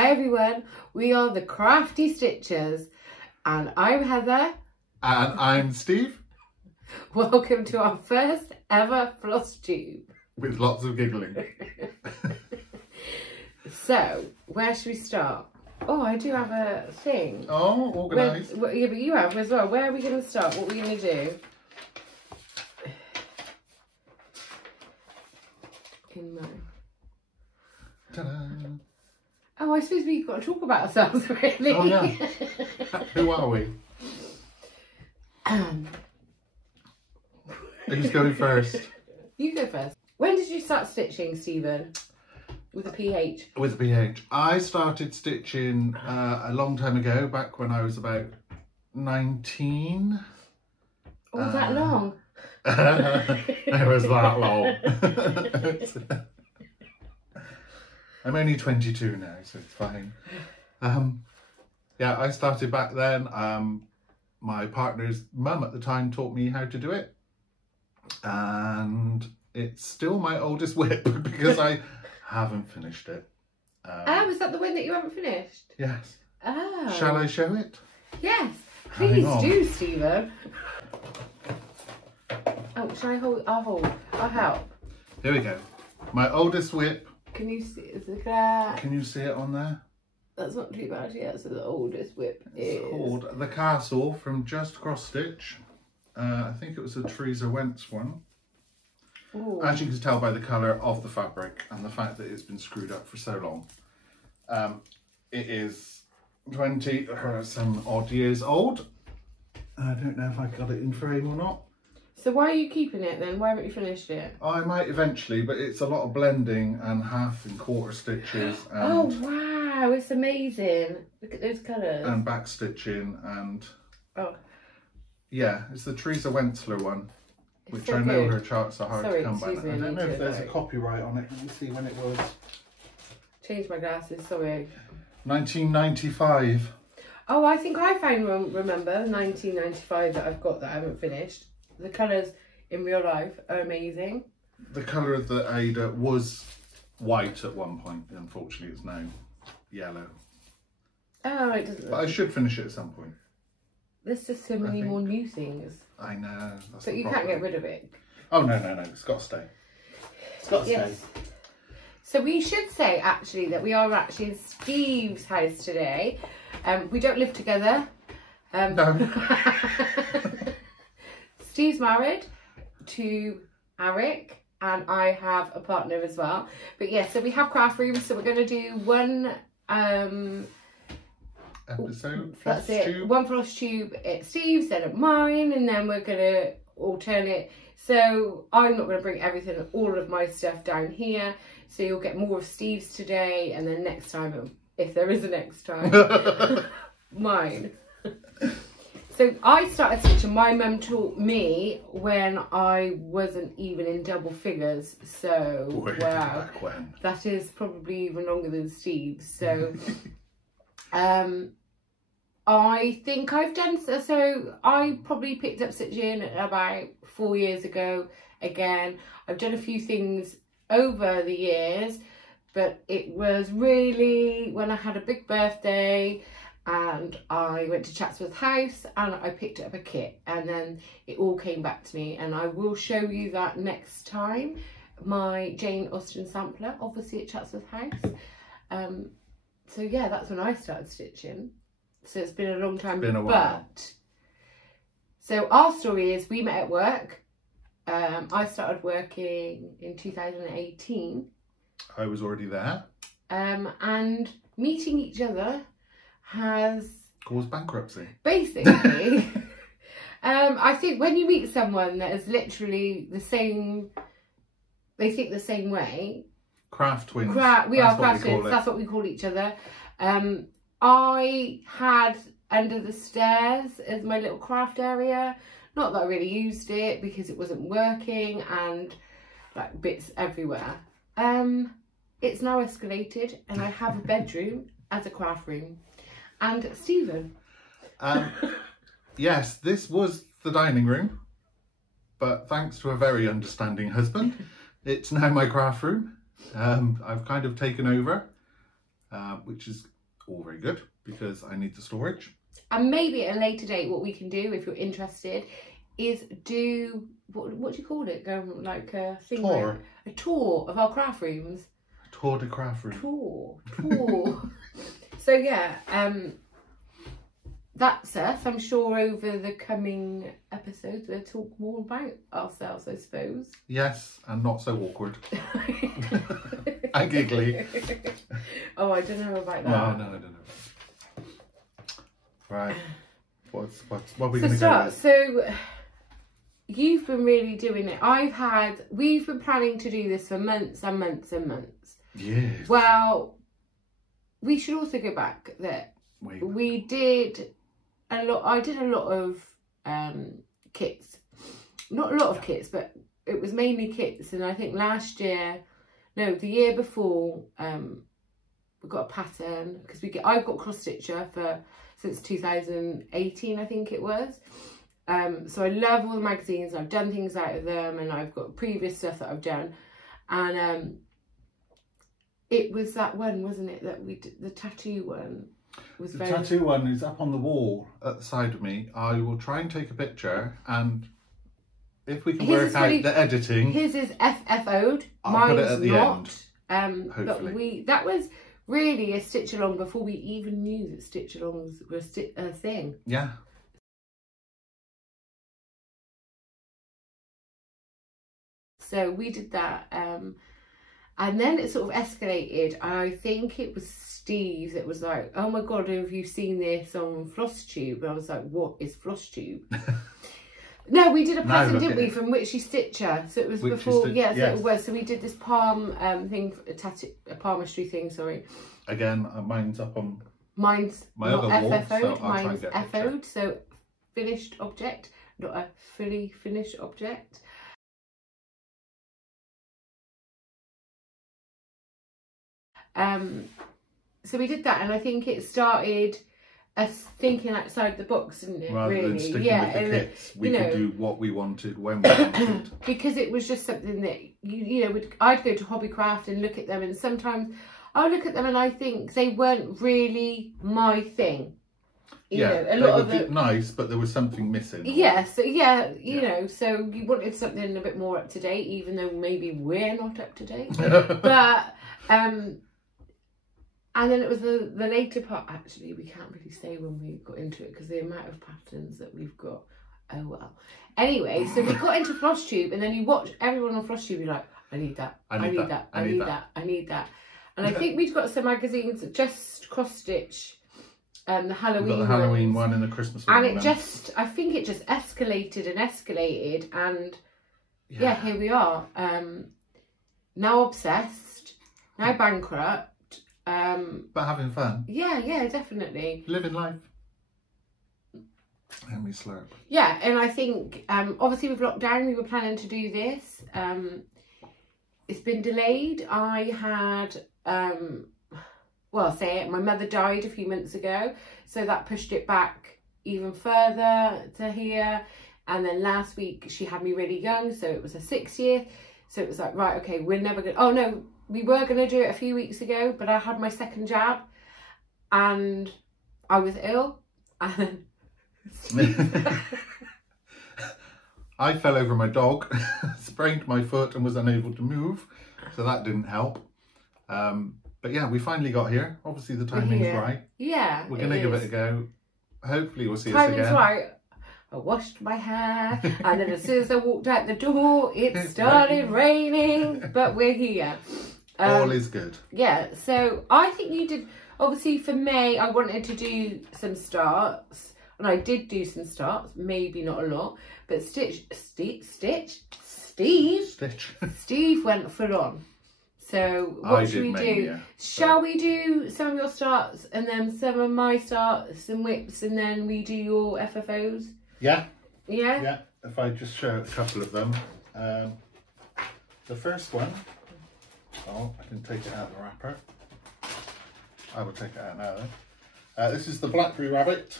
Hi everyone, we are the Crafty Stitchers and I'm Heather. And I'm Steve. Welcome to our first ever Flosstube. With lots of giggling. So, where should we start? Oh, I do have a thing. Oh, organised. Yeah, but you have as well. Where are we going to start? What are we going to do? In mine. Ta-da. Oh, I suppose we've got to talk about ourselves, really. Oh, yeah. Who are we? Who's going first? You go first. When did you start stitching, Stephen? With a PH? With a PH. I started stitching a long time ago, back when I was about 19. Oh, that long? It was that long. I'm only 22 now, so it's fine. Yeah, I started back then. My partner's mum at the time taught me how to do it. And it's still my oldest whip because I haven't finished it. Is that the one that you haven't finished? Yes. Oh. Shall I show it? Yes, please do, Stephen. Oh, shall I hold? I'll hold. I'll help. Here we go. My oldest whip. Can you see? Is it that? Can you see it on there? That's not too bad yet. So the oldest whip is called the Castle from Just Cross Stitch. I think it was a Teresa Wentz one. Ooh. As you can tell by the colour of the fabric and the fact that it's been screwed up for so long. It is 20 or some odd years old. I don't know if I got it in frame or not. So why are you keeping it then? Why haven't you finished it? I might eventually, but it's a lot of blending and half and quarter stitches. And oh wow, it's amazing. Look at those colours. And back stitching and... Oh. Yeah, it's the Teresa Wentzler one. Which so I know good. Her charts are hard to come by. I don't know if there's a copyright on it. Let me see when it was. Change my glasses, sorry. 1995. Oh, I think I found one, remember, 1995 that I've got that I haven't finished. The colours in real life are amazing. The colour of the Ada was white at one point. Unfortunately, it's now yellow. Oh, it doesn't. But I should finish it at some point. There's just so many more new things. I know. But you can't get rid of it. Oh, no. It's got to stay. It's got to stay. So we should say, actually, that we are actually in Steve's house today. We don't live together. No. Steve's married to Eric. And I have a partner as well. But yeah, so we have craft rooms. So we're going to do one... episode. That's it. One Flosstube at Steve's, then at mine, and then we're gonna alternate. So I'm not gonna bring everything, all of my stuff down here. So you'll get more of Steve's today, and then next time, if there is a next time, mine. So I started stitching. My mum taught me when I wasn't even in double figures. So wow, that is probably even longer than Steve's. So. I think I've done so I probably picked up stitching about 4 years ago. Again, I've done a few things over the years, but it was really when I had a big birthday and I went to Chatsworth House and I picked up a kit, and then it all came back to me, and I will show you that next time. My Jane Austen sampler, obviously at Chatsworth House. So yeah, that's when I started stitching. So it's been a long time. It's been a while. But so our story is we met at work. I started working in 2018. I was already there. And meeting each other has caused bankruptcy. Basically. I think when you meet someone that is literally the same, they think the same way. Craft twins. We are craft twins. That's what we call each other. I had under the stairs as my little craft area. Not that I really used it because it wasn't working and like bits everywhere. It's now escalated and I have a bedroom as a craft room. And Stephen. Yes, this was the dining room, but thanks to a very understanding husband, it's now my craft room. I've kind of taken over. which is all very good because I need the storage. And maybe at a later date, what we can do, if you're interested, is do, what do you call it? Go like a thing, Tour. A tour of our craft rooms. Tour de craft room. Tour. So yeah, that's us. I'm sure over the coming episodes we'll talk more about ourselves, I suppose. Yes, and not so awkward. And giggly. Oh, I don't know about that. No, I don't know. Right. What are we going to go with? So you've been really doing it. We've been planning to do this for months and months and months. Yes. Well, we should also go back that we did a lot. I did a lot of kits. Not a lot of kits, but it was mainly kits. And I think the year before, we got a pattern because I've got cross stitcher since 2018, I think it was. So I love all the magazines. I've done things out of them, and I've got previous stuff that I've done. And it was that one, wasn't it, that we did, the tattoo one. Was the tattoo one is up on the wall at the side of me. I will try and take a picture, and if we can work out the editing. His is FFO'd. I'll put it at the end. Hopefully. But that was really a stitch along before we even knew that stitch alongs were a thing. Yeah. So we did that, and then it sort of escalated. I think it was Steve that was like, "Oh my god, have you seen this on Flosstube?" And I was like, "What is Flosstube?" No, we did a pattern, didn't we, from Witchy Stitcher? So it was before, yeah. So yes. It was. So we did this palm thing, a palmistry thing. Sorry. Again, mine's up on. Mine's my not other wall, FFO'd. so mine's FO'd. So finished object, not a fully finished object. So we did that, and I think it started us thinking outside the box, didn't it? Rather really, than sticking yeah. with the kits, we could do what we wanted when we wanted. Because it was just something that you know, I'd go to Hobbycraft and look at them, and sometimes I look at them and I think they weren't really my thing. You know, a lot of them nice, but there was something missing. Yeah, so you know, so you wanted something a bit more up to date, even though maybe we're not up to date. But and then it was the later part. Actually, we can't really say when we got into it because the amount of patterns that we've got. Oh well. Anyway, so we got into Flosstube, and then you watch everyone on Flosstube. You're like, I need that. I need that. I need that. I need that. And I think we've got some magazines that just cross stitch. The Halloween. We've got the Halloween one and the Christmas one. And I think it just escalated and escalated, and yeah here we are. Now obsessed. Now bankrupt. But having fun. Yeah, definitely. Living life. And we slurp. Yeah, and I think obviously with lockdown we were planning to do this. It's been delayed. I had well, my mother died a few months ago, so that pushed it back even further to here. And then last week she had me really young, so it was her 6th year. So it was like, right, okay, we're never gonna. Oh no. We were going to do it a few weeks ago, but I had my 2nd jab and I was ill. And I fell over my dog, sprained my foot and was unable to move. So that didn't help. But yeah, we finally got here. Obviously the timing's right. Yeah, we're going to give it a go. Hopefully we'll see us timing's again. Right. I washed my hair, and then as soon as I walked out the door, it started raining. But we're here. All is good. Yeah, so I think you did, obviously for May, I wanted to do some starts, and I did do some starts, maybe not a lot, but Steve went full on. So what should we do? Yeah, Shall we do some of your starts and then some of my starts and whips, and then we do your FFOs? Yeah. Yeah? Yeah, if I just show a couple of them. The first one. Oh, I can take it out of the wrapper. I will take it out now then. This is the Blackberry Rabbit.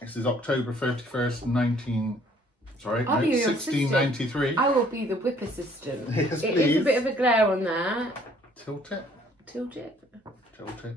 This is October 31st, 1693. I will be the whip assistant. Yes, it please. is a bit of a glare on there. Tilt it. Tilt it.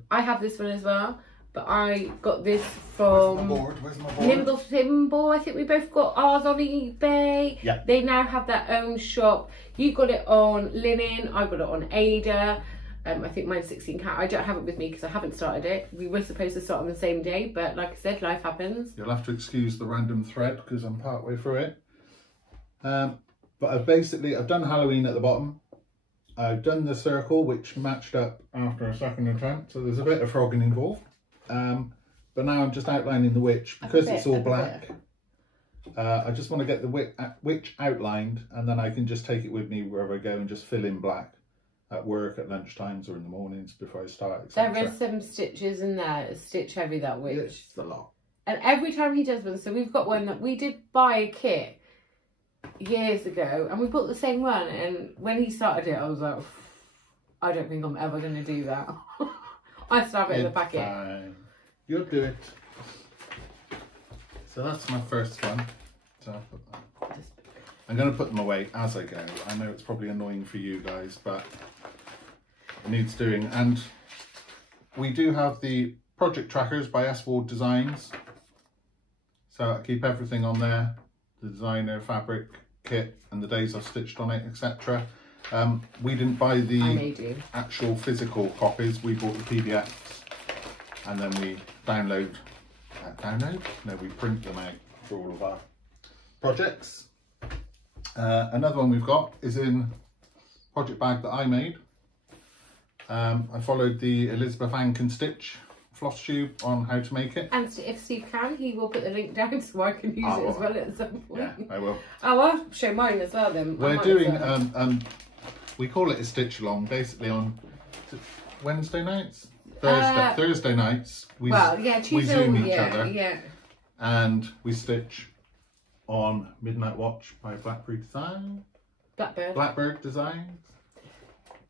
I have this one as well, but I got this from Where's my board? Nimble Thimble. I think we both got ours on eBay. Yeah. They now have their own shop. You got it on Linen, I got it on Ada. I think mine's 16 cat. I don't have it with me because I haven't started it. We were supposed to start on the same day, but like I said, life happens. You'll have to excuse the random thread because I'm part way through it. But I've done Halloween at the bottom. I've done the circle, which matched up after a second attempt, so there's a bit of frogging involved. But now I'm just outlining the witch because it's all black. I just want to get the witch outlined, and then I can just take it with me wherever I go and just fill in black at work, at lunchtimes, or in the mornings before I start, etc. There is some stitches in there. It's stitch heavy, that witch. It's a lot. And every time he does one, so we've got one that we did buy a kit years ago, and we bought the same one, and when he started it I was like, I don't think I'm ever going to do that. I still have it in the packet. Fine. You'll do it. So that's my first one. So I'll put that. I'm going to put them away as I go. I know it's probably annoying for you guys, but it needs doing. And we do have the project trackers by S. Ward Designs, so I keep everything on there, the designer, fabric, kit, and the days I've stitched on it, etc. We didn't buy the actual physical copies. We bought the PDFs, and then we we print them out for all of our projects. Another one we've got is in project bag that I made. I followed the Elizabeth Ann Can Stitch Flosstube on how to make it. And if Steve can, he will put the link down so I can use it as well at some point. Yeah, I will. Oh, I'll show mine as well then. We're doing, we call it a stitch along, basically on Wednesday nights? Thursday nights. Tuesday, we Zoom each other. Yeah. And we stitch on Midnight Watch by Blackberry Designs.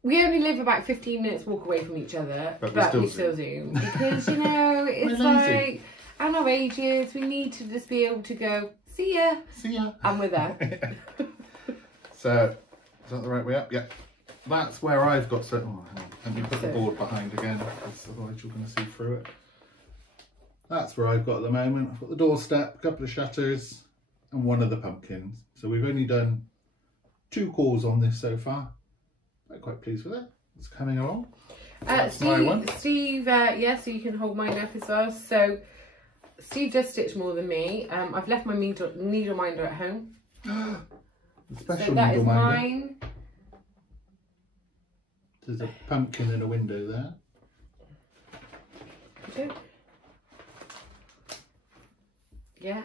We only live about 15 minutes walk away from each other, but we still Zoom. Because, you know, it's like, at our ages, we need to just be able to go, see ya. See ya. And we're there. So, is that the right way up? Yeah. That's where I've got certain... Oh, hang on. Let me put the board behind again, because otherwise you're going to see through it. That's where I've got at the moment. I've got the doorstep, a couple of shutters, and one of the pumpkins. So we've only done 2 calls on this so far. I'm quite pleased with it. It's coming along. Steve, so you can hold mine up as well. So Steve does stitch more than me. I've left my needle minder at home. The special so that needle is minder. Mine. There's a pumpkin in a window there. Okay. Yeah.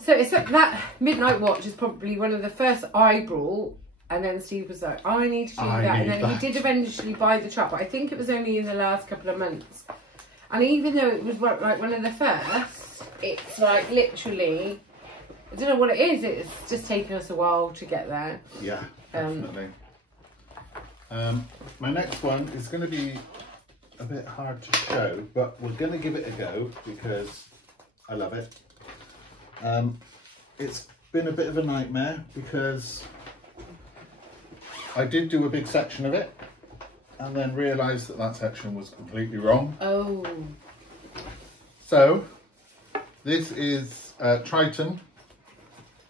So it's that Midnight Watch is probably one of the first I brought, and then Steve was like, I need to do that, and then he did eventually buy the trap, but I think it was only in the last couple of months. And even though it was like one of the first, it's like literally, I don't know what it is, it's just taken us a while to get there. Yeah, definitely. My next one is going to be a bit hard to show, but we're going to give it a go because I love it. It's been a bit of a nightmare because I did do a big section of it and then realised that section was completely wrong. Oh. So this is Triton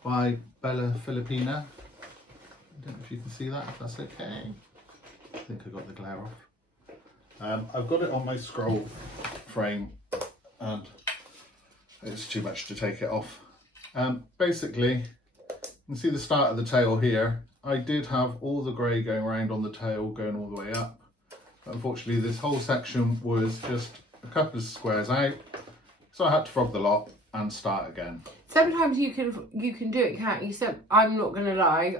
by Bella Filipina. I don't know if you can see that, if that's okay. I think I got the glare off. I've got it on my scroll frame and it's too much to take it off. Basically, you can see the start of the tail here. I did have all the grey going around on the tail, going all the way up. But unfortunately, this whole section was just a couple of squares out. So I had to frog the lot and start again. Sometimes you can do it, can't you? So I'm not going to lie,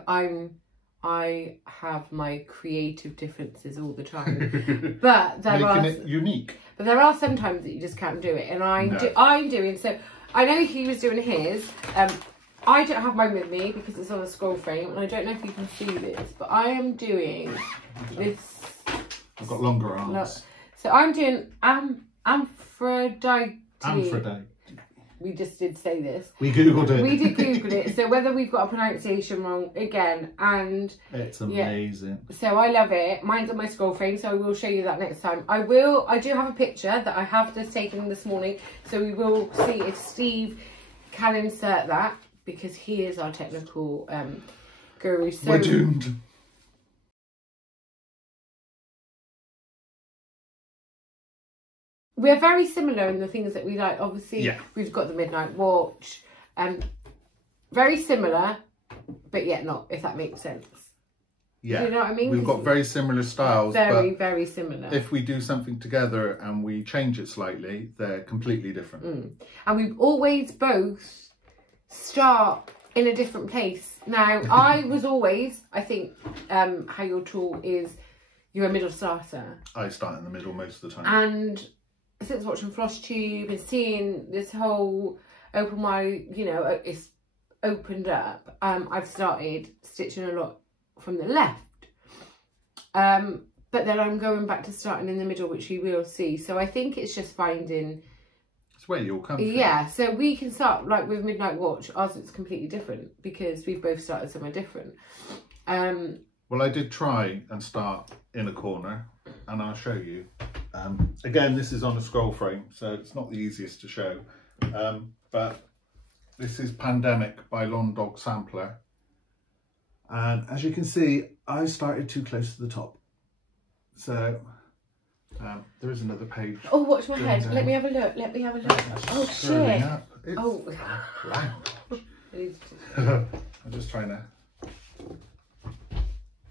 I have my creative differences all the time, but there making it unique. But there are some times that you just can't do it, and I'm doing so. I know he was doing his. I don't have mine with me because it's on a scroll frame, and I don't know if you can see this, but I am doing this. I've got longer arms. So I'm doing Aphrodite. we just did say this. We Googled it. We did Google it. So whether we've got a pronunciation wrong again, and it's amazing. Yeah, so I love it. Mine's on my scroll frame, so I will show you that next time. I do have a picture that I have just taken this morning, so we will see if Steve can insert that, because he is our technical guru. So we're doomed. We're very similar in the things that we like. Obviously, yeah. We've got the Midnight Watch. Very similar, but yet not, if that makes sense. Yeah. Do you know what I mean? We've got very similar styles. Very similar. If we do something together and we change it slightly, they're completely different. And we always both start in a different place. Now, I was always, I think, how your tool is, you're a middle starter. I start in the middle most of the time. And since watching Flosstube and seeing this whole open wide, you know, it's opened up, I've started stitching a lot from the left. But then I'm going back to starting in the middle, which you will see. So I think it's just finding... It's where you'll come from. Yeah, so we can start, like with Midnight Watch, ours is completely different because we've both started somewhere different. Well, I did try and start in a corner, and I'll show you. Again, this is on a scroll frame, so it's not the easiest to show. But this is Pandemic by Long Dog Sampler. And as you can see, I started too close to the top. So there is another page. Oh, watch my head. Let me have a look. Let me have a look. Oh, shit. Oh. I'm just trying to...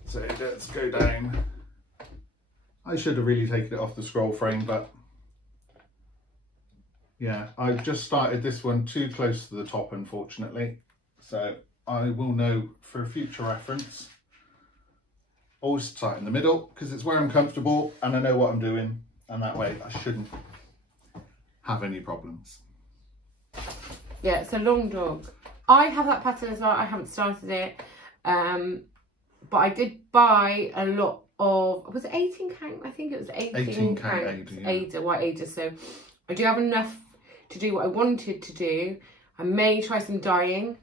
So let's go down. I should have really taken it off the scroll frame, but yeah, I've just started this one too close to the top, unfortunately. So I will know for future reference. Always start in the middle because it's where I'm comfortable and I know what I'm doing, and that way I shouldn't have any problems. Yeah, it's a Long Dog. I have that pattern as well. I haven't started it. But I did buy a lot of, was it 18 count? I think it was 18 count Ada, white Ada. So I do have enough to do what I wanted to do. I may try some dyeing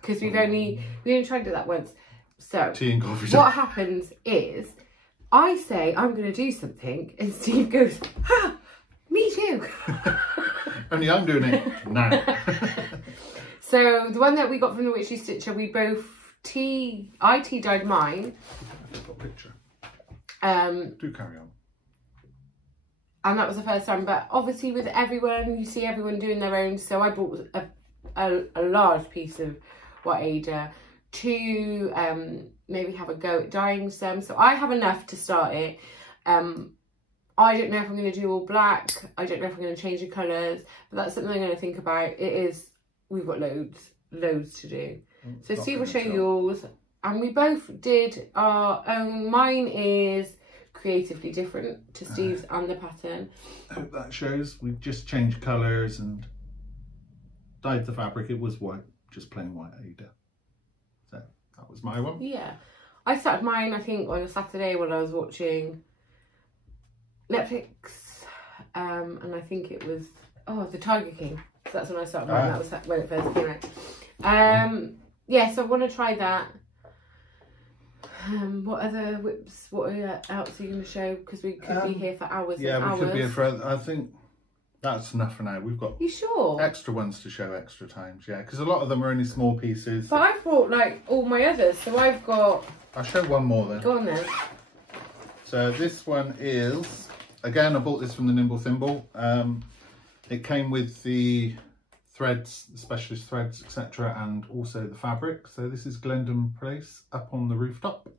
because we only tried to do that once. So tea and coffee. What happens is I say I'm going to do something and Steve goes, ha, me too. Only I'm doing it now. So the one that we got from the Witchy Stitcher, we both I tea dyed mine. I've got a picture. Do carry on. And that was the first time, but obviously with everyone, you see everyone doing their own. So I bought a large piece of white Ada to maybe have a go at dyeing some. So I have enough to start it. I don't know if I'm going to do all black. I don't know if I'm going to change the colours, but that's something I'm going to think about. We've got loads to do. So Steve will show you yours, and we both did our own. Mine is creatively different to Steve's and the pattern. I hope that shows. We just changed colours and dyed the fabric. It was white, just plain white Ada. So that was my one. Yeah, I started mine I think on a Saturday when I was watching Netflix, and I think it was the Tiger King. So that's when I started mine. That was when it first came out. Yeah, so I want to try that. What other whips? What else are you going to show? Because we could be here for hours. Yeah, and hours. We could be here for. I think that's enough for now. We've got. You sure? Extra ones to show extra times. Yeah, because a lot of them are only small pieces. But I've brought like all my others, so I've got. I'll show one more then. Go on then. So this one is again. I bought this from the Nimble Thimble. It came with the threads, the specialist threads, etc., and also the fabric. So this is Glendon Place up on the rooftop.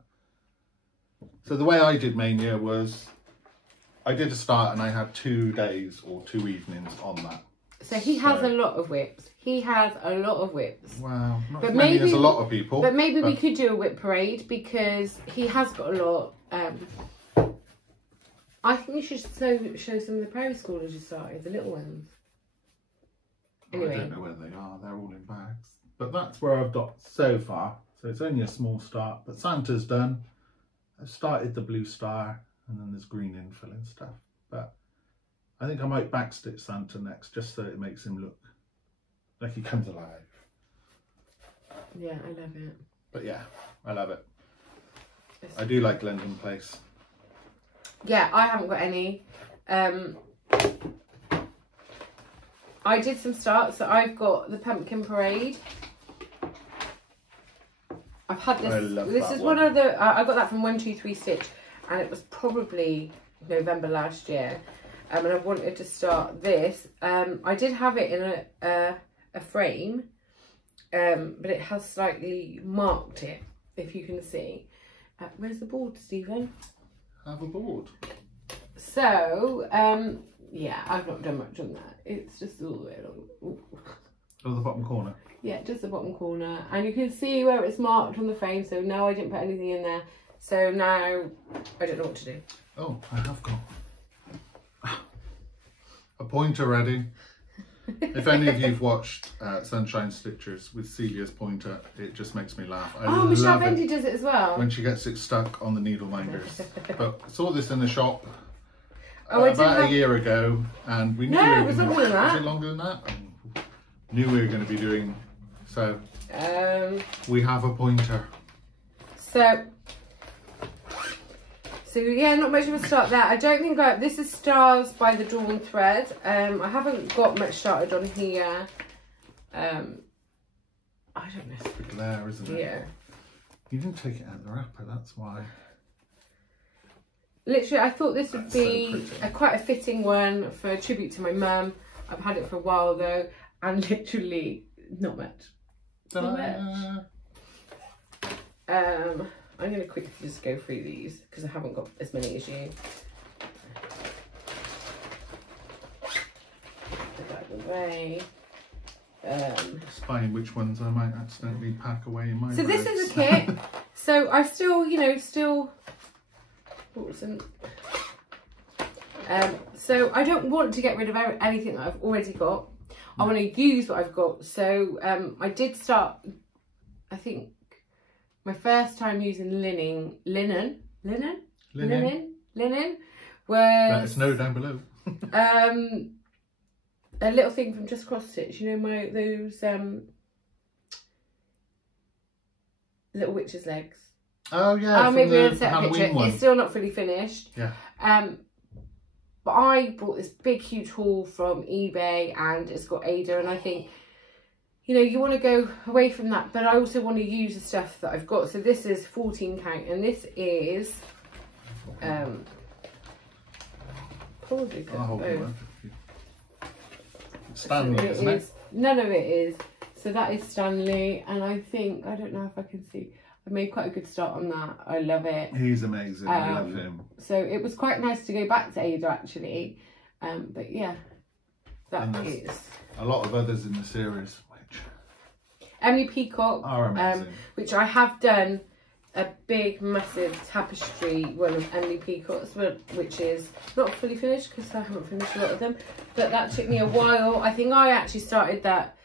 So the way I did Mania was I did a start and I had 2 days or 2 evenings on that. So he has a lot of whips. He has a lot of whips. Wow, not as many as a lot of people. But maybe we could do a whip parade because he has got a lot. I think you should show some of the prairie schoolers you started, the little ones. Anyway. I don't know where they are, they're all in bags. But that's where I've got so far. So it's only a small start, but Santa's done. I've started the blue star and then there's green infill and stuff. But I think I might backstitch Santa next just so it makes him look Like he comes alive. Yeah, I love it. But yeah, I love it. I do like Glendon Place. Yeah, I haven't got any. I did some starts, so I've got the Pumpkin Parade. I've had this. I love this that is one of the. I got that from 123 Stitch, and it was probably November last year. And I wanted to start this. I did have it in a frame, but it has slightly marked it, if you can see. Where's the board, Stephen? Have a board. So, yeah, I've not done much on that. It's just all the way along. Ooh. Oh, the bottom corner. Yeah, just the bottom corner. And you can see where it's marked on the frame. So no, I didn't put anything in there. So now I don't know what to do. Oh, I have got a pointer ready. If any of you've watched Sunshine Stitchers with Celia's pointer, it just makes me laugh. I Michelle love Bendy it does it as well. when she gets it stuck on the needle minders. But I saw this in the shop about a year ago, and we knew No, we it were was gonna, longer than that. Was it longer than that? Knew we were going to be doing so. We have a pointer. So yeah, not much of a start there. I don't think this is Stars by the Drawn Thread. I haven't got much started on here. I don't know. It's the glare, isn't it? Yeah. You didn't take it out of the wrapper, that's why. Literally, I thought this would That's be so quite a fitting one for a tribute to my mum. I've had it for a while though, and literally not much. Not much. I'm going to quickly just go through these because I haven't got as many as you. Put that away. Just finding which ones I might accidentally pack away in my So this bags. is a kit. So I still, so I don't want to get rid of anything that I've already got. I want to use what I've got. So I did start, I think, my first time using linen was, let us know down below. a little thing from Just Cross Stitch, you know, those little witch's legs. Oh yeah, I'll maybe the set a Halloween picture. one. It's still not fully finished. Yeah. But I bought this big huge haul from eBay, and it's got Ada, and I think, you know, you want to go away from that, but I also want to use the stuff that I've got. So this is 14 count, and this is probably Stanley, isn't it? None of it is. So that is Stanley, and I think, I don't know if I can see, I made quite a good start on that. I love it. He's amazing. I love him. So it was quite nice to go back to Ada actually. But yeah, that is a lot of others in the series which Emily Peacock are amazing. which I have done a big massive tapestry one of Emily Peacock's, which is not fully finished because I haven't finished a lot of them, but that took me a while. I think I actually started that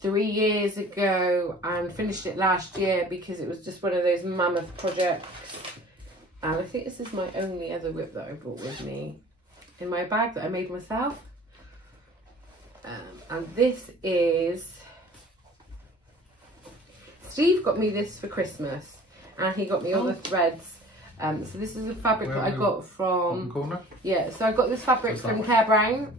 3 years ago and finished it last year because it was just one of those mammoth projects. And I think this is my only other whip that I brought with me in my bag that I made myself. And this is, Steve got me this for Christmas, and he got me all the threads. So this is a fabric that I got from, corner? yeah, so I got this fabric from Claire Brown.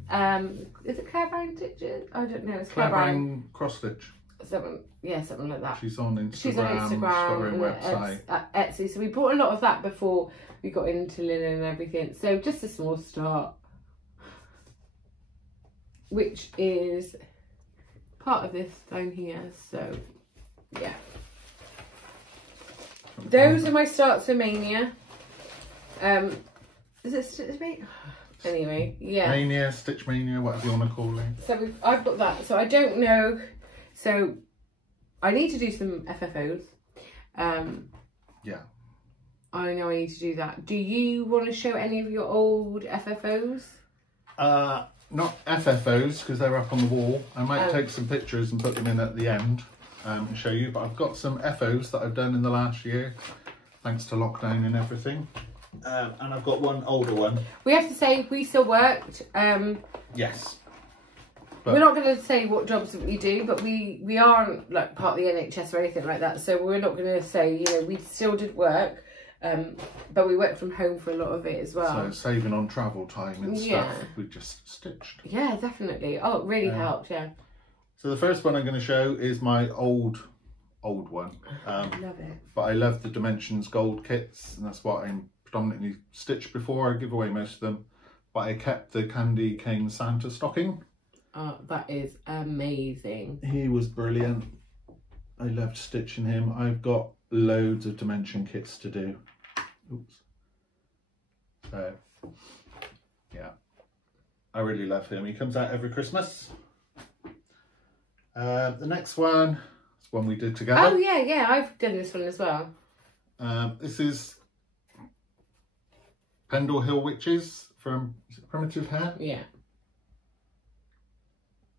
Is it Claire Brown Stitches? I don't know, it's Claire Brown. Cross Stitch. Something like that. She's on Instagram. She's on Instagram. She's got her own website. Etsy. So we bought a lot of that before we got into linen and everything. So just a small start, which is part of this down here. So yeah. Those are my starts for Mania. Is it Stitch Mania? Anyway, yeah. Mania, Stitch Mania, whatever you want to call it. So I've got that. So I don't know. So I need to do some FFOs. Yeah. I know I need to do that. Do you want to show any of your old FFOs? Not FFOs because they're up on the wall. I might take some pictures and put them in at the end. And show you, but I've got some FOs that I've done in the last year thanks to lockdown and everything, and I've got one older one. We have to say we still worked. Yes, But we're not going to say what jobs that we do, but we aren't like part of the NHS or anything like that. So we're not going to say, you know, we still did work, but we worked from home for a lot of it as well. So saving on travel time and stuff, we just stitched. Yeah, definitely. Oh, it really helped, yeah. So the first one I'm going to show is my old one. I love it. But I love the Dimensions gold kits, and that's what I'm predominantly stitched before. I give away most of them. But I kept the Candy Cane Santa stocking. Oh, that is amazing. He was brilliant. I loved stitching him. I've got loads of Dimension kits to do. Oops. So, yeah. I really love him. He comes out every Christmas. The next one is one we did together. Oh, yeah, I've done this one as well. This is Pendle Hill Witches from Primitive Hair. Yeah.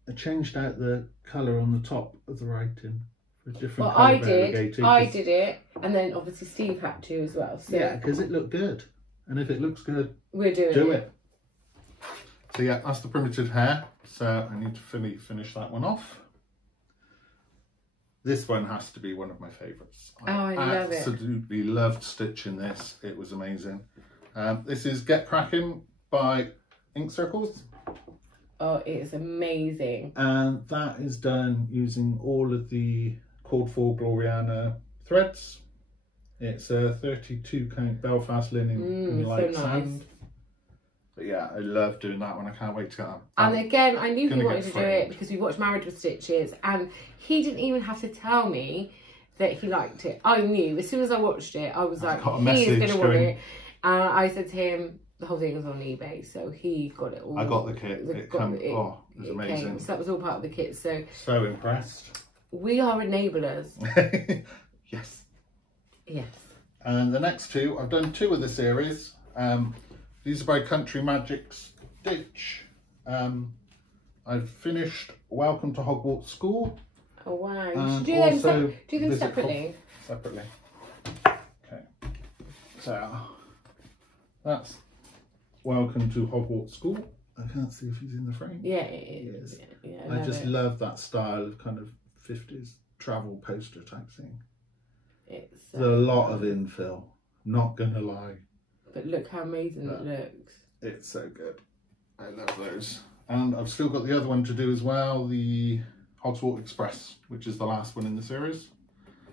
I changed out the colour on the top of the writing for different Well, colour I variegated. did it, and then obviously Steve had to as well. So yeah, because it looked good. And if it looks good, we're doing do it. So yeah, that's the Primitive Hair. So I need to finish that one off. This one has to be one of my favourites. I love it. Absolutely loved stitching this. It was amazing. This is Get Cracking by Ink Circles. Oh, it is amazing. And that is done using all of the called for Gloriana threads. It's a 32 count Belfast linen in light so sand. But yeah, I love doing that one. I can't wait to get that. And again, I knew he wanted to do it because we watched Married with Stitches, and he didn't even have to tell me that he liked it. I knew as soon as I watched it, I was like, he is going to want it. And I said to him, the whole thing was on eBay, so he got it all. I got the kit. It was amazing. So that was all part of the kit. So impressed. We are enablers. Yes. Yes. And the next two, I've done two of the series. These are by Country Magic Stitch. I've finished Welcome to Hogwarts School. Oh wow! You should do them separately. Separately. Okay. So that's Welcome to Hogwarts School. I can't see if he's in the frame. Yeah, it is. Yeah, I just love that style of kind of 50s travel poster type thing. There's a lot of infill, not gonna lie. But look how amazing it looks. It's so good. I love those. And I've still got the other one to do as well, the Hogwarts Express, which is the last one in the series.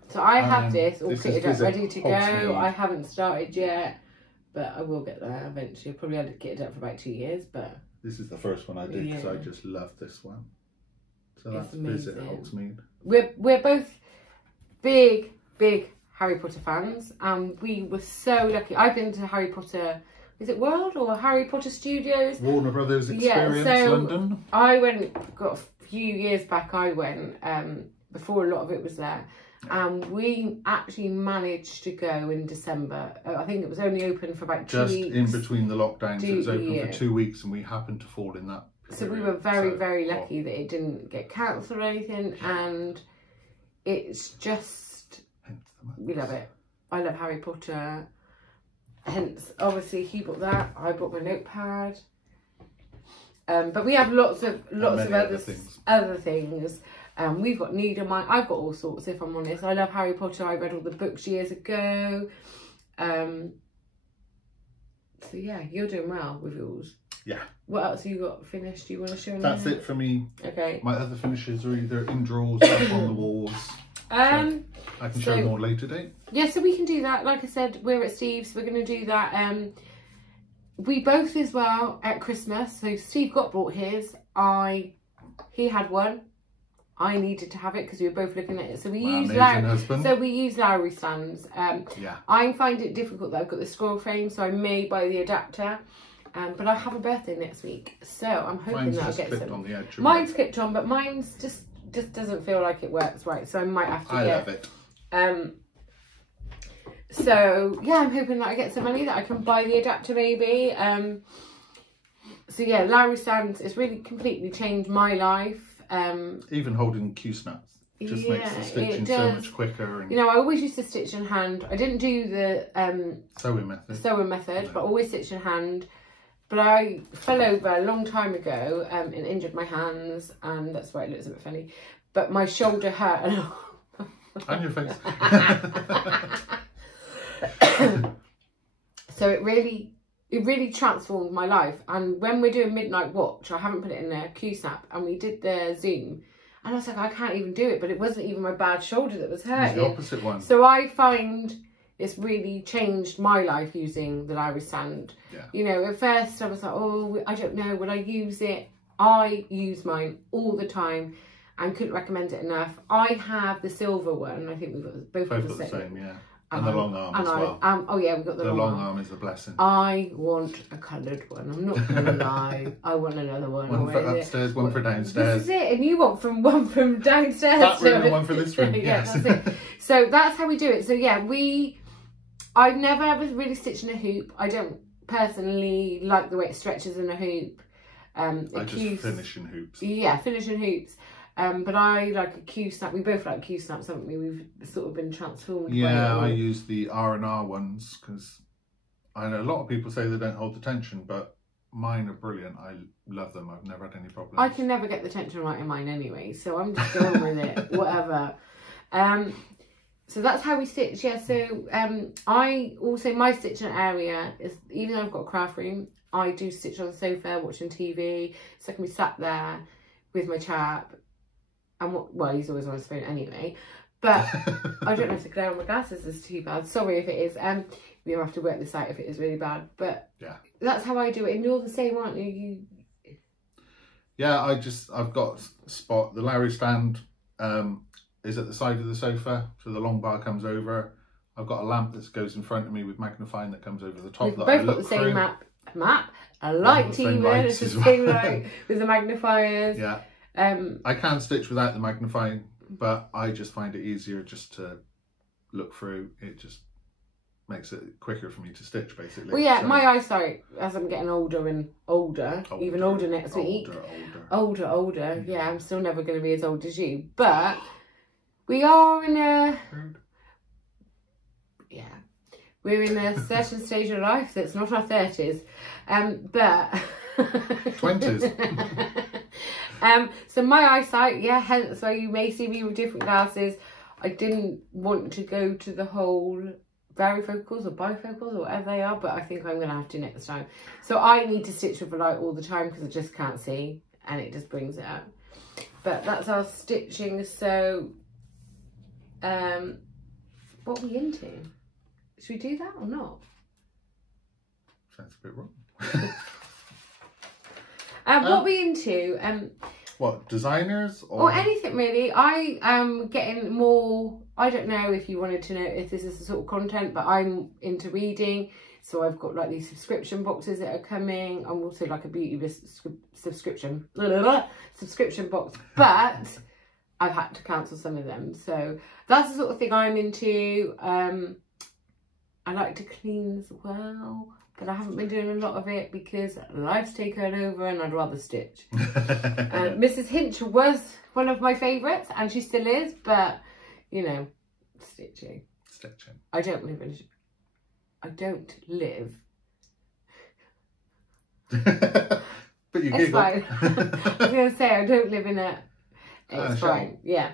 So I have this all kitted up, ready to go. I haven't started yet, but I will get there eventually. Probably had to get it up for about 2 years, but... This is the first one I did because I just love this one. So that's Visit Hogsmeade. We're both big Harry Potter fans, and we were so lucky. I've been to Harry Potter, is it World or Harry Potter Studios? Warner Brothers Experience, London. I got a few years back, I went, before a lot of it was there. And we actually managed to go in December. I think it was only open for about 2 weeks. Just in between the lockdowns, it was open for 2 weeks, and we happened to fall in that period. So we were very lucky that it didn't get cancelled or anything, and it's just... We love it. I love Harry Potter. Hence, obviously, he bought that. I bought my notepad. But we have lots of other things. We've got Needlemine. I've got all sorts, if I'm honest. I love Harry Potter. I read all the books years ago. So yeah, you're doing well with yours. Yeah. What else have you got finished? Do you want to show me? That's it for me. Okay. My other finishes are either in drawers or on the walls. So I can show more later date. Yeah, so we can do that. Like I said, we're at Steve's. We're going to do that. We both as well at Christmas. So Steve bought his. He had one. I needed to have it because we were both looking at it. So we use Lowry stands. Yeah. I find it difficult that I've got the scroll frame, so I may buy the adapter. But I have a birthday next week, so I'm hoping that I'll get some. On the edge, mine's clipped on, but mine's just doesn't feel like it works right, so I might have to love it. So yeah, I'm hoping that I get some money that I can buy the adapter maybe. So yeah, Lowry stands, it's really completely changed my life. Even holding Q-snaps just makes the stitching so much quicker. And... You know, I always used to stitch in hand. I didn't do the sewing method, but I always stitch in hand. but I fell over a long time ago and injured my hands, and that's why it looks a bit funny. But my shoulder hurt. And your face. So it really transformed my life. And when we're doing Midnight Watch, I haven't put it in there, Q-Snap, and we did the Zoom, and I was like, I can't even do it, but it wasn't even my bad shoulder that was hurting. It was the opposite one. So I find it's really changed my life using the Lowry stand. Yeah. You know, at first I was like, oh, I don't know, will I use it? I use mine all the time and couldn't recommend it enough. I have the silver one. I think we've got both got the same, yeah. And the long arm as well. Oh yeah, we've got the long arm is a blessing. I want a coloured one. I'm not going to lie. I want another one. One for upstairs, one for downstairs. This is it. And you want one from downstairs. That room and one for this room. Yeah, yes. that's it. So that's how we do it. So yeah, I've never ever really stitched in a hoop. I don't personally like the way it stretches in a hoop. I just finish in hoops. Yeah, finish in hoops. But I like a Q-Snap. We both like Q-Snaps, haven't we? We've sort of been transformed. Yeah, I use the R&R ones because I know a lot of people say they don't hold the tension, but mine are brilliant. I love them. I've never had any problems. I can never get the tension right in mine anyway, so I'm just going with it, whatever. So that's how we stitch. Yeah, so I also, my stitching area is, even though I've got a craft room, I do stitch on the sofa watching TV, so I can be sat there with my chap. And well, he's always on his phone anyway, but I don't know if the glare on my glasses is too bad. Sorry if it is. We'll have to work this out if it is really bad. But yeah, that's how I do it. And you're the same, aren't you? Yeah, I've got a spot. The Lowry stand is at the side of the sofa, so the long bar comes over. I've got a lamp that goes in front of me with magnifying that comes over the top. We've both got the same map. A light TV, it's the same light with the magnifiers. Yeah. I can stitch without the magnifying, but I just find it easier just to look through. It just makes it quicker for me to stitch, basically. Well, yeah, so my eyesight, as I'm getting older and older, even older next week. Older. Yeah, I'm still never going to be as old as you. But we are in a... Yeah. We're in a certain stage of life that's not our 30s. But... 20s. So my eyesight, yeah, hence why you may see me with different glasses. I didn't want to go to the whole varifocals or bifocals or whatever they are, but I think I'm going to have to next time. So I need to stitch with a light all the time because I just can't see, and it just brings it out. But that's our stitching. So what are we into? Should we do that or not? Sounds a bit wrong. What are we into? What, designers? Or anything really. I am getting more, I don't know if you wanted to know if this is the sort of content, but I'm into reading. So I've got like these subscription boxes that are coming. I'm also like a beauty subscription box, but I've had to cancel some of them. So that's the sort of thing I'm into. I like to clean as well, but I haven't been doing a lot of it because life's taken over and I'd rather stitch. Mrs. Hinch was one of my favourites, and she still is, but, you know, stitching. I don't live. But you it's fine. I was going to say, I don't live in a... It's fine, yeah.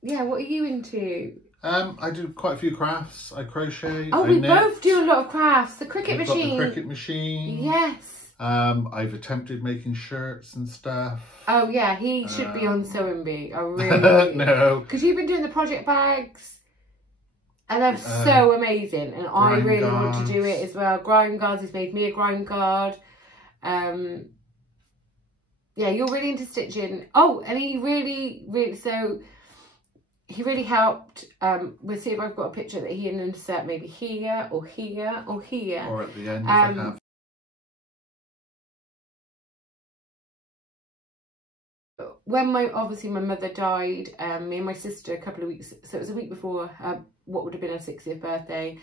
Yeah, what are you into? I do quite a few crafts. I crochet. Oh, we both do a lot of crafts. The cricket machine. Got the cricket machine. Yes. I've attempted making shirts and stuff. Oh yeah, he should be on Sewing Bee. I really no. Because you've been doing the project bags, and they're so amazing, and I really want to do it as well. Grime guards. He's made me a grime guard. Yeah, you're really into stitching. Oh, and he really so. He really helped. We'll see if I've got a picture that he can insert maybe here or here or here. Or at the end if I have. When obviously my mother died, me and my sister a couple of weeks, so it was a week before what would have been her 60th birthday,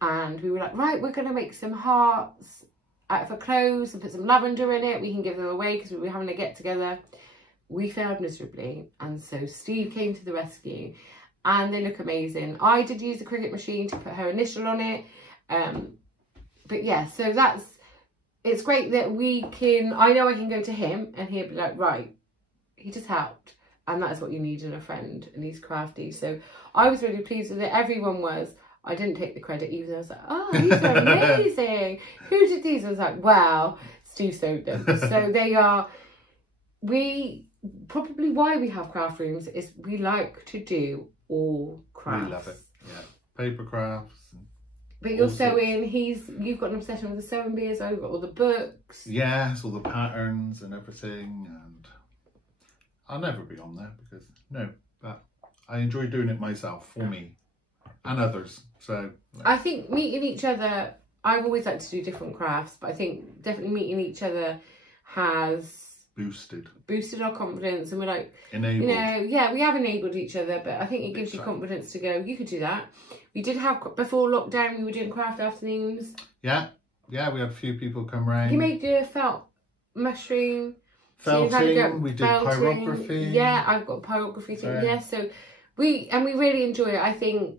and we were like, right, we're going to make some hearts out of her clothes and put some lavender in it. We can give them away because we were having a get together. We failed miserably, and so Steve came to the rescue, and they look amazing. I did use the cricket machine to put her initial on it. But yeah, so it's great that we can, I know I can go to him and he'll be like, right, he just helped. And that's what you need in a friend, and he's crafty. So I was really pleased with it. Everyone was. I didn't take the credit either. I was like, oh, these are amazing. Who did these? I was like, wow, Stu sewed them. So they are, probably why we have craft rooms is we like to do all crafts. We love it, yeah. Paper crafts. But you're sewing, you've got an obsession with the sewing beers, I've got all the books. Yes, all the patterns and everything, and I'll never be on there because, but I enjoy doing it myself, for me and others. So I think meeting each other, I've always liked to do different crafts, but I think definitely meeting each other has boosted our confidence, and we're like, enabled. Yeah, we have enabled each other, but I think it gives you confidence to go, you could do that. We did have, before lockdown, we were doing craft afternoons. Yeah, we had a few people come round. You made your felt mushroom. Felting, we did pyrography. Yeah, I've got a pyrography thing. Yeah, so we really enjoy it. I think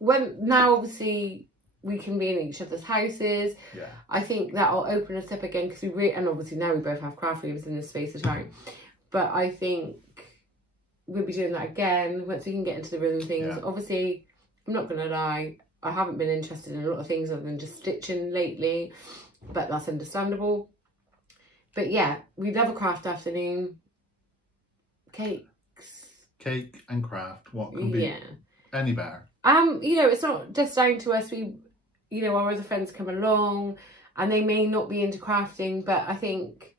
now obviously we can be in each other's houses. Yeah. I think that'll open us up again because and obviously now we both have craft rooms in this space of time. But I think we'll be doing that again once we can get into the rhythm of things. Yeah. Obviously, I'm not going to lie, I haven't been interested in a lot of things other than just stitching lately, but that's understandable. But yeah, we love a craft afternoon. Cake and craft. What can be any better? It's not just down to us. Our other friends come along and they may not be into crafting, but I think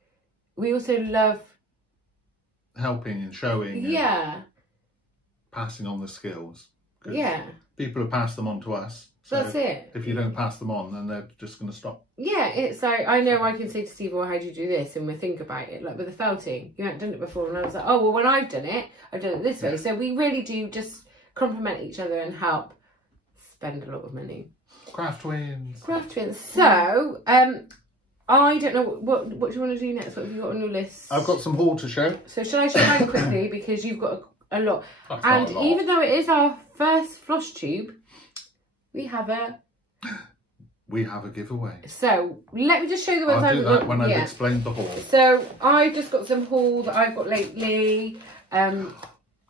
we also love helping and showing. Yeah. And passing on the skills. Yeah. People have passed them on to us. So that's it. If you don't pass them on, then they're just going to stop. Yeah, it's like, I know I can say to Steve, well, how do you do this? And we'll think about it. Like with the felting, you haven't done it before. And I was like, oh, well, when I've done it this way. So we really do just compliment each other and help spend a lot of money. Craft wins. So, I don't know, what do you want to do next? What have you got on your list? I've got some haul to show. So shall I show mine quickly? Because you've got a lot. And even though it is our first Flosstube, we have a giveaway. So let me just show you the ones I'll do that when I've explained the haul. So I've just got some haul that I've got lately. Do you want me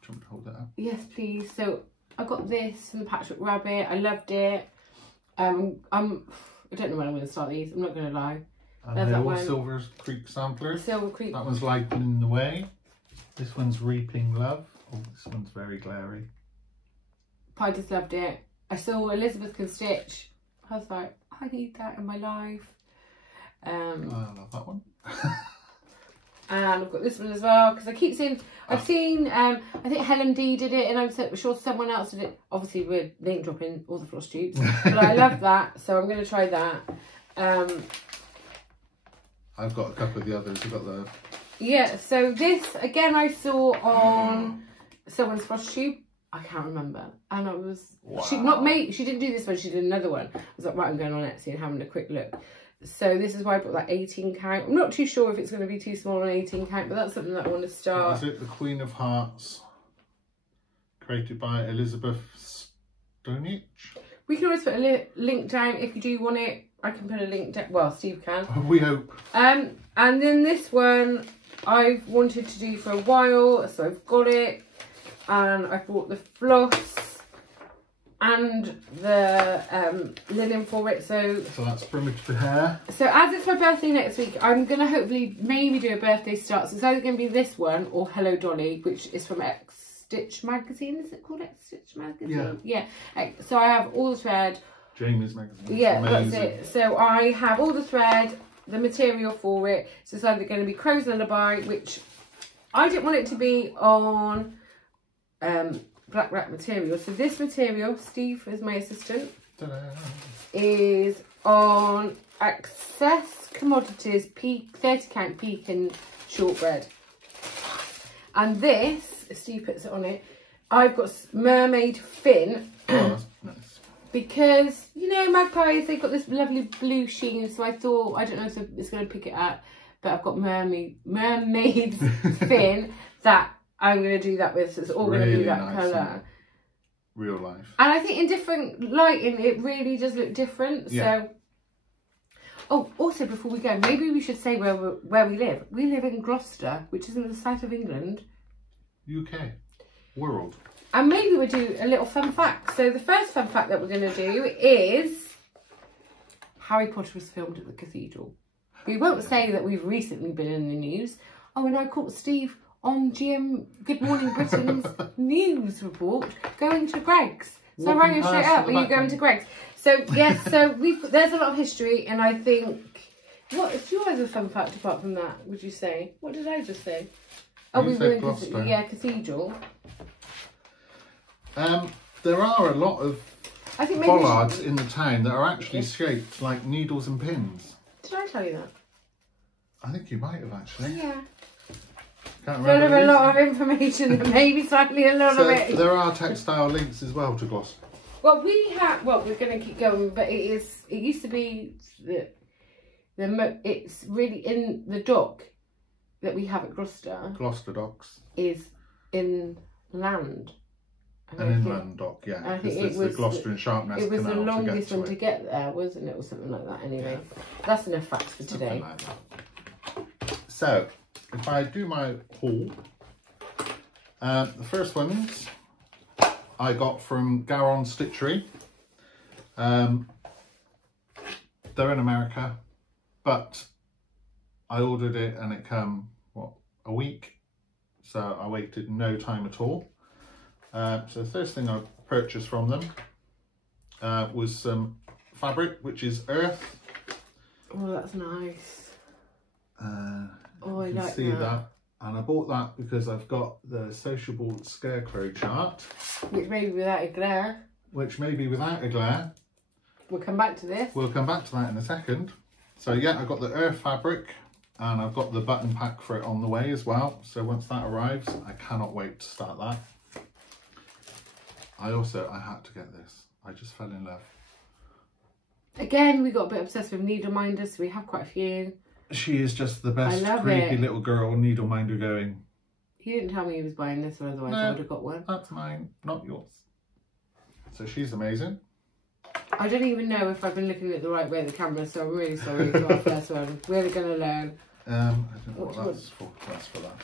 to hold that up? Yes, please. So I got this from the Blackberry Rabbit. I loved it. I don't know when I'm going to start these. I'm not going to lie. And they're all Silver Creek samplers. Silver Creek. That one's Lightning the Way. This one's Reaping Love. Oh, this one's very glary. I just loved it. I saw Elizabeth Can Stitch. I was like, I need that in my life. I love that one. And I've got this one as well because I keep seeing, I've seen, I think Helen D did it, and I'm sure someone else did it. Obviously, we're name dropping all the Flosstubes, but I love that, so I'm going to try that. I've got a couple of the others. I've got the... Yeah, so this, again, I saw on someone's Flosstube. I can't remember. And I was... Wow. She didn't do this one, she did another one. I was like, right, I'm going on Etsy and having a quick look. So this is why I bought that 18 count. I'm not too sure if it's going to be too small on 18 count, but that's something that I want to start. Is it the Queen of Hearts? Created by Elizabeth Stonich? We can always put a link down if you do want it. I can put a link down. Well, Steve can. We hope. And then this one I've wanted to do for a while, so I've got it. And I bought the floss and the linen for it. So that's primitive hair. So as it's my birthday next week, I'm going to hopefully maybe do a birthday start. So it's either going to be this one or Hello Dolly, which is from X Stitch Magazine. Is it called X Stitch Magazine? Yeah. So I have all the thread. Jamie's magazine. Yeah, that's it. So I have all the thread, the material for it. So it's either going to be Crow's Lullaby, which I didn't want it to be on black wrap material. So this material, Steve is my assistant, is on Access Commodities 30 count pecan shortbread. And this, Steve puts it on it, I've got Mermaid Fin. Oh, that's nice. Because, you know, magpies, they've got this lovely blue sheen. So I thought, I don't know if it's going to pick it up, but I've got Mermaid's Fin that I'm going to do that with. So it's all really going to be that nice colour. real life. And I think in different lighting, it really does look different. Yeah. So, oh, also before we go, maybe we should say where we live. We live in Gloucester, which is in the south of England. UK. World. And maybe we'll do a little fun fact. So the first fun fact that we're going to do is Harry Potter was filmed at the cathedral. We won't say that we've recently been in the news. Oh, and I caught Steve on Good Morning Britain's news report going to Greg's. So I rang him straight up, are you going to Greg's? So yes, so there's a lot of history, and I think, what is your other fun fact apart from that, would you say? What did I just say? Oh, we were in cathedral. There are a lot of bollards in the town that are actually shaped like needles and pins. Did I tell you that? I think you might have actually. Yeah. Can't Full remember. of a lot of information and maybe slightly a lot of it. There are textile links as well to Gloucester. Well, we're going to keep going, but it used to be it's really in the dock that we have at Gloucester. Gloucester docks. Is inland. An inland dock, yeah. I think it was the Gloucester and Sharpness It was Canal the longest one to to get there, wasn't it? Or something like that. Anyway, that's enough facts for today. Like so, if I do my haul, the first ones I got from Garon Stitchery. They're in America, but I ordered it and it came, what, a week? So I waited no time at all. So the first thing I purchased from them was some fabric, which is earth. Oh, that's nice. Oh, I like that. And I bought that because I've got the sociable scarecrow chart. Which may be without a glare. Which may be without a glare. We'll come back to this. We'll come back to that in a second. So yeah, I've got the earth fabric and I've got the button pack for it on the way as well. So once that arrives, I cannot wait to start that. I had to get this. I just fell in love. Again, we got a bit obsessed with needle minders, so we have quite a few. She is just the best creepy little girl needle minder going. He didn't tell me he was buying this, or otherwise I would have got one. That's mine, not yours. So she's amazing. I don't even know if I've been looking at the right way at the camera, so I'm really sorry for our first one. I'm really going to learn. I don't know what that's for. That's for that.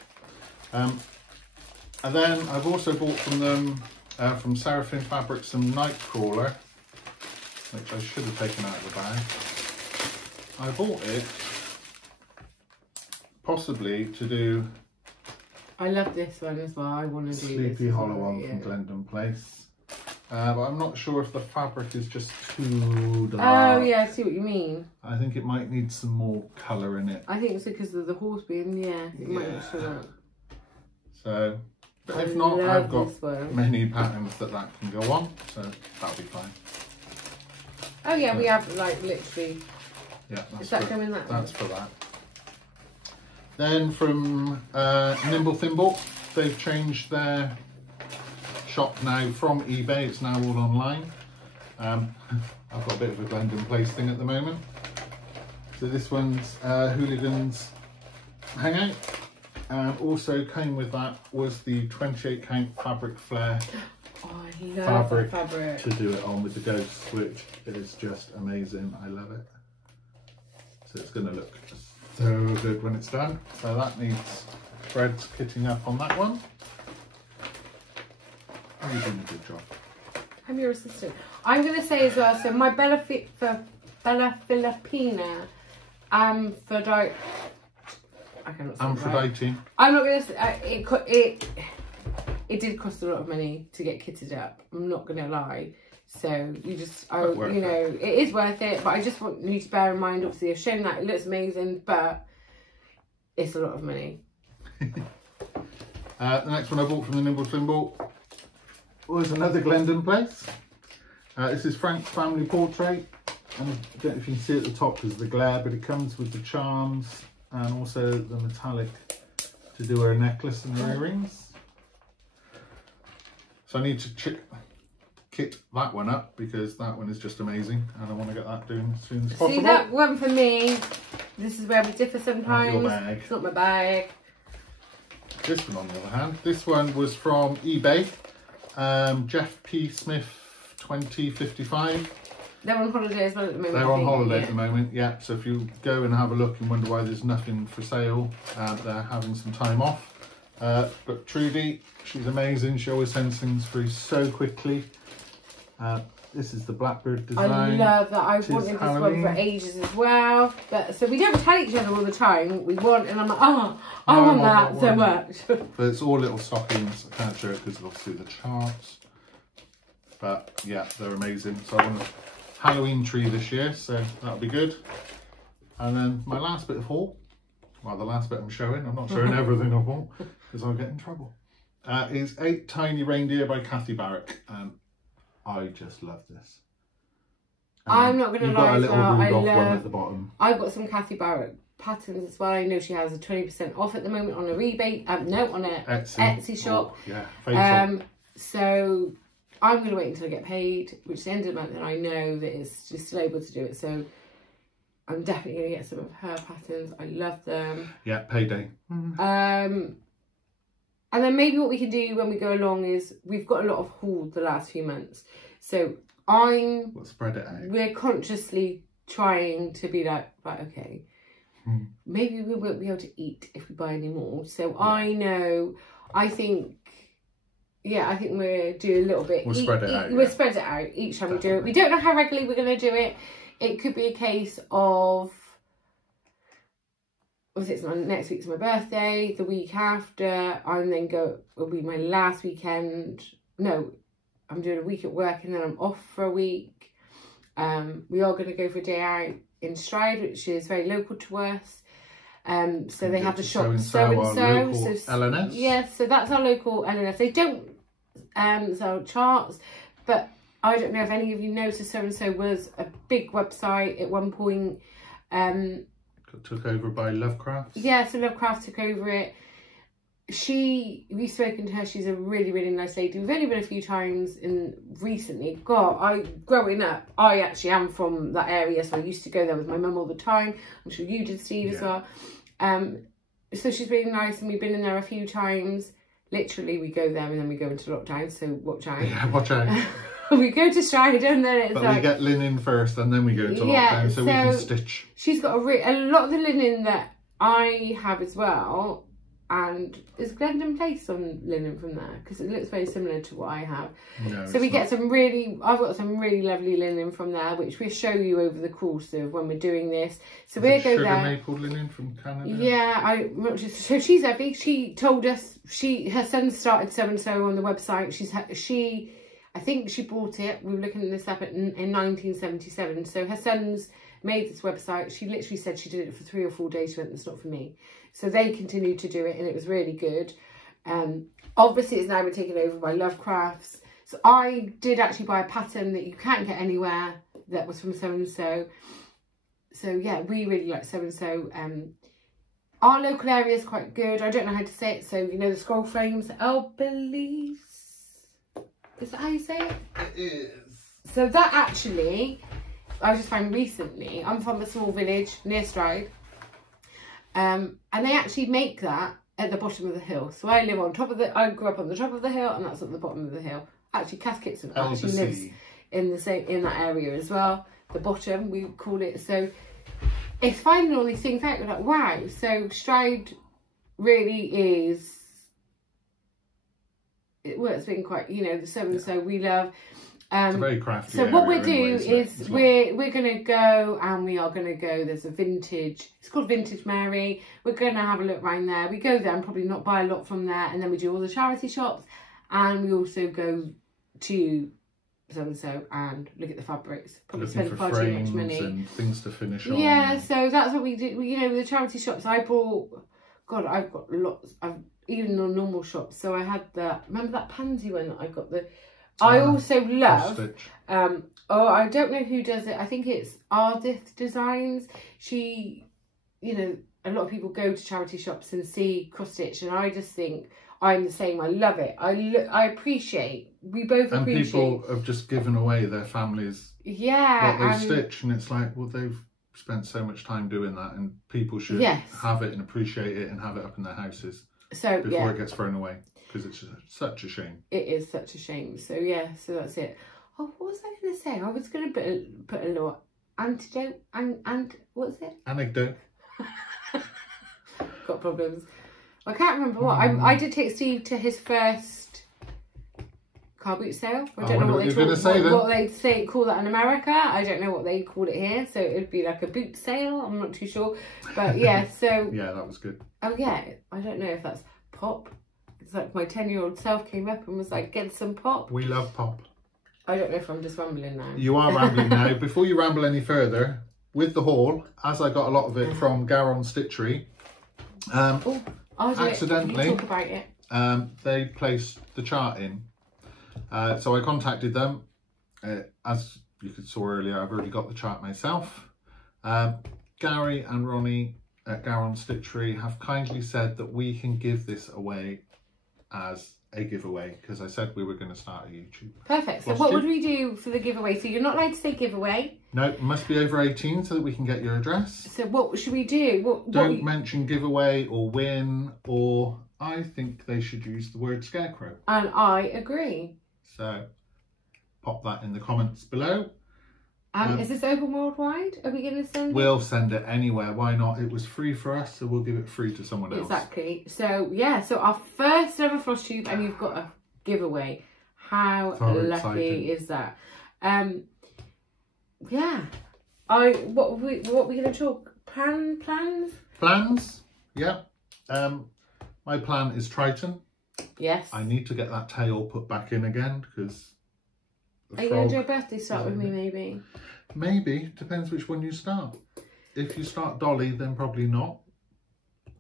And then I've also bought from them, from Seraphim Fabric, some Nightcrawler, which I should have taken out of the bag. I bought it possibly to do. I love this one as well. I want to do Sleepy Hollow one from Glendon Place. But I'm not sure if the fabric is just too dark. Oh yeah, I see what you mean. I think it might need some more colour in it. I think it's because of the horse being, it might not show that. So, but if not, I've got many patterns that can go on, so that'll be fine. Oh yeah, we have like literally. Yeah, is that coming that? That's for that. Then from Nimble Thimble, they've changed their shop now from eBay. It's now all online. I've got a bit of a Glendon Place thing at the moment. So this one's Hooligans Hangout. Also came with that was the 28 count fabric flare fabric to do it on with the ghosts, which is just amazing. I love it. So it's going to look so good when it's done. So that needs threads kitting up on that one. You're doing a good job. I'm your assistant. I'm going to say as well, so my Bella Filipina Aphrodite. I cannot say Aphrodite. Right. I'm not going to say, it did cost a lot of money to get kitted up. I'm not going to lie. So you just, you know, it is worth it. But I just want you to bear in mind, obviously, I've shown that it looks amazing, but it's a lot of money. The next one I bought from the Nimble Thimble was another Glendon Place. This is Frank's family portrait, and I don't know if you can see at the top because of the glare, but it comes with the charms and also the metallic to do her necklace and her earrings. So I need to kit that one up because that one is just amazing, and I want to get that doing as soon as possible. See, that one for me, this is where we differ sometimes. Not your bag. It's not my bag. This one on the other hand, this one was from eBay. Jeff P. Smith 2055. They're on holiday as well at the moment. They're on holiday at the moment, yeah. So if you go and have a look and wonder why there's nothing for sale, they're having some time off. But Trudy, she's amazing. She always sends things through so quickly. This is the Blackbird design. I love that. I've wanted this one for ages as well. But so we don't tell each other all the time. We want, and I'm like, oh, I want that so much. But it's all little stockings. I can't show it because obviously the charts. But yeah, they're amazing. So I want a Halloween tree this year, so that'll be good. And then my last bit of haul, well, the last bit I'm showing, I'm not showing everything I want because I'll get in trouble, is 8 Tiny Reindeer by Kathy Barrick. I just love this. I'm not going to lie, you've got a little Rudolph one at the bottom. I've got some Kathy Barrick patterns as well. I know she has a 20% off at the moment on a rebate. No, on a Etsy shop. Oh, yeah. So I'm going to wait until I get paid, which is the end of the month, and I know that it's just still able to do it. So I'm definitely going to get some of her patterns. I love them. Yeah, payday. And then maybe what we can do when we go along is we've got a lot of haul the last few months. So we'll spread it out. We're consciously trying to be like, right, okay, maybe we won't be able to eat if we buy any more. So yeah. I think we're doing a little bit. We'll spread it out. We'll spread it out each time we do it. We don't know how regularly we're going to do it. It could be a case of, obviously it's next week's my birthday, the week after, it'll be my last weekend. No, I'm doing a week at work and then I'm off for a week. We are going to go for a day out in Stride, which is very local to us. So they have the shop so-and-so. LNS. Yeah, so that's our local LNS. They don't sell charts, but I don't know if any of you know, so-and-so was a big website at one point. Took over by Lovecraft. Yeah, so Lovecraft took over it. We've spoken to her. She's a really, really nice lady. We've only been a few times recently. Growing up, I actually am from that area, so I used to go there with my mum all the time. I'm sure you did, Steve, as well. So she's really nice, and we've been in there a few times. Literally, we go there and then we go into lockdown, so watch out. Yeah, watch out. We go to Stride and then it's we get linen first and then we go into lockdown, so we can stitch. She's got a lot of the linen that I have as well, and is Glendon Place on linen from there? Because it looks very similar to what I have. No, so I've got some really lovely linen from there, which we'll show you over the course of when we're doing this. So we'll go there. Sugar maple linen from Canada. Yeah, so she's lovely. She told us her son started so-and-so on the website. I think she bought it, we were looking this up in 1977. So her son's made this website. She literally said she did it for 3 or 4 days. She went, it's not for me. So they continued to do it and it was really good. Obviously it's now been taken over by Lovecrafts. So I did actually buy a pattern that you can't get anywhere that was from so-and-so. So yeah, we really like so-and-so. Our local area is quite good. I don't know how to say it. So you know the scroll frames. Beliefs. Is that how you say it? It is. So that actually, I just found recently, I'm from a small village near Stride. And they actually make that at the bottom of the hill. So I grew up on the top of the hill and that's at the bottom of the hill. Actually, Cass Kitson actually lives in that area as well. The bottom, we call it. So it's finding all these things out. We're like, wow. So Stride really is, it's been quite, the so-and-so we love. It's a very crafty so what we'll do is we're going to go and we are going to go, there's a vintage, it's called Vintage Mary. We're going to have a look around there. We go there and probably not buy a lot from there, and then we do all the charity shops, and we also go to so-and-so and look at the fabrics. Probably spend far too much money. And things to finish on. Yeah, so that's what we do. With the charity shops, I've got lots. Even on normal shops. So I had remember that pansy one that I got I also love, I don't know who does it. I think it's Ardith Designs. She, a lot of people go to charity shops and see cross stitch, and I just think I'm the same. I love it. I appreciate, we both appreciate. And people have just given away their families what they've stitched, and it's like, well, they've spent so much time doing that, and people should have it and appreciate it and have it up in their houses. So before it gets thrown away, because it's such a shame. It is such a shame. So yeah, so that's it. Oh, what was I going to say? I was going to put a little antidote and what's it? Anecdote. Got problems. I can't remember what. I did take Steve to his first car boot sale. I don't know what they call that in America. I don't know what they call it here. So it'd be like a boot sale. I'm not too sure. But yeah, so. Yeah, that was good. Oh yeah, I don't know if that's pop. It's like my 10-year-old self came up and was like, get some pop. We love pop. I don't know if I'm just rambling now. You are rambling now. Before you ramble any further, with the haul, as I got a lot of it from Glendon Stitchery, accidentally, talk about it. they placed the chart in. So I contacted them. As you saw earlier, I've already got the chart myself. Gary and Ronnie at Glendon Stitchery have kindly said that we can give this away as a giveaway, because I said we were going to start a YouTube. Perfect. So what would we do for the giveaway? So you're not allowed to say giveaway. No, it must be over 18 so that we can get your address. So what should we do? Don't mention giveaway or win, or I think they should use the word scarecrow. And I agree. So pop that in the comments below. Is this open worldwide? Are we going to send it? We'll send it anywhere. Why not? It was free for us, so we'll give it free to someone else. Exactly. So yeah, so our first ever Flosstube, and you've got a giveaway. How lucky is that? Yeah. What are we going to talk? Plans? Plans? Yeah. My plan is Triton. Yes. I need to get that tail put back in again because. Are you going to do a birthday start with me, maybe? Maybe. Depends which one you start. If you start Dolly, then probably not.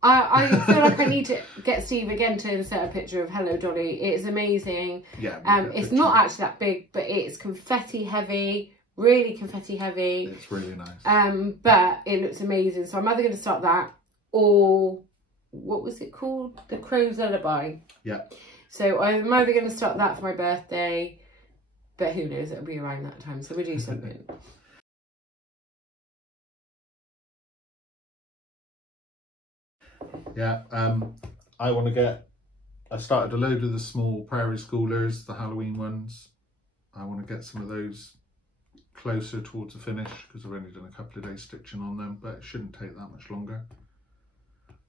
I feel like I need to get Steve again to insert a picture of Hello Dolly. It's amazing. Yeah. It's not actually that big, but it's confetti heavy. Really confetti heavy. It's really nice. But it looks amazing. So I'm either going to start that or... What was it called? The Crow's Lullaby. Yeah. So I'm either going to start that for my birthday... But who knows, it'll be around that time, so we'll do something. Yeah, I started a load of the small prairie schoolers, the Halloween ones. I want to get some of those closer towards the finish because I've only done a couple of days stitching on them, but it shouldn't take that much longer.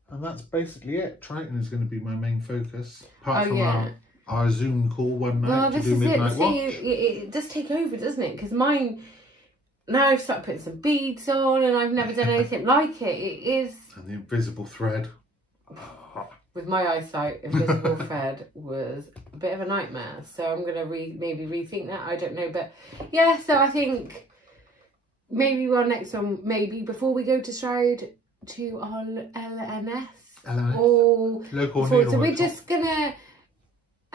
And that's basically it. Triton is going to be my main focus, apart from our Zoom call one night to do midnight watch. It does take over, doesn't it? Because mine, now I've started putting some beads on and I've never done anything like it. It is... And the invisible thread. With my eyesight, invisible thread was a bit of a nightmare. So I'm going to maybe rethink that. I don't know. But yeah, so I think maybe our next one, maybe before we go to Stroud to our LNS. Or local. So we're just going to...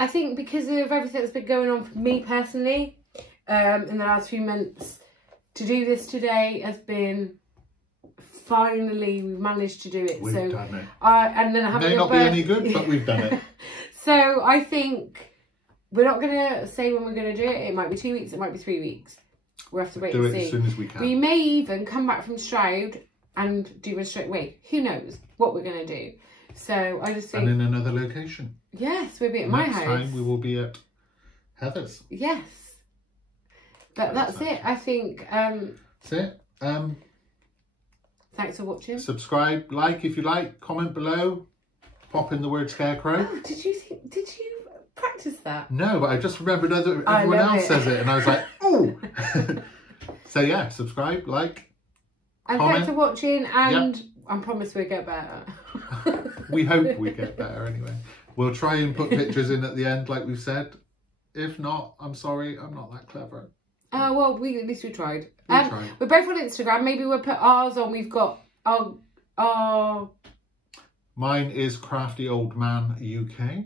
I think because of everything that's been going on for me personally in the last few months, to do this today has been finally we've managed to do it. We've done it. And then I have may not be any good, but we've done it. So I think we're not going to say when we're going to do it. It might be 2 weeks. It might be 3 weeks. We'll have to wait and see. Do it as soon as we can. We may even come back from Stroud and do it straight away. Who knows what we're going to do. So I just think... And in another location. Yes, we'll be at my house. Next time we will be at Heather's. Yes. But that's it. I think... That's it. Thanks for watching. Subscribe, like if you like, comment below. Pop in the word scarecrow. Oh, did you practice that? No, but I just remembered everyone else says it and I was like, ooh. So yeah, subscribe, like, and comment. Thanks for watching, and I promise we'll get better. We hope we get better anyway. We'll try and put pictures in at the end like we've said. If not, I'm sorry, I'm not that clever. Well, at least we tried. We tried. We're both on Instagram. Maybe we'll put ours on. We've got our... Mine is Crafty Old Man UK.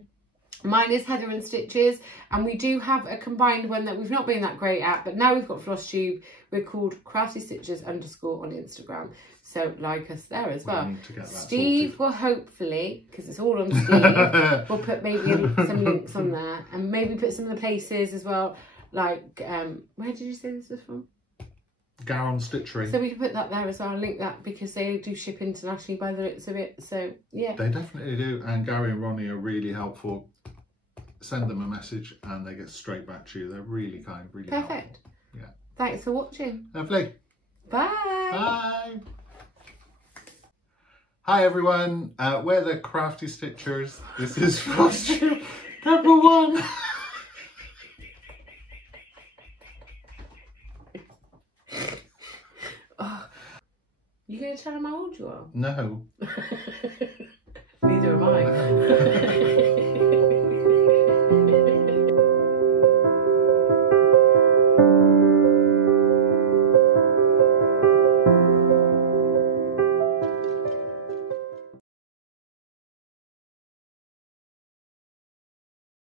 Mine is heatherinstitches, and we do have a combined one that we've not been that great at, but now we've got Flosstube. We're called _crafty_stitches on Instagram. So like us there as well. Need to get that Steve will hopefully, because it's all on Steve, we'll put maybe some links on there, and maybe put some of the places as well. Like, where did you say this was from? Garon Stitchery. So we can put that there as well, and link that, because they do ship internationally by the looks of it. So yeah. They definitely do, and Gary and Ronnie are really helpful. Send them a message and they get straight back to you. They're really kind, really perfect. helpful. Yeah. Thanks for watching. Lovely. Bye. Bye. Hi everyone, we're the Crafty Stitchers. This is Flosstube number 1. Oh, you gonna tell them how old you are? No.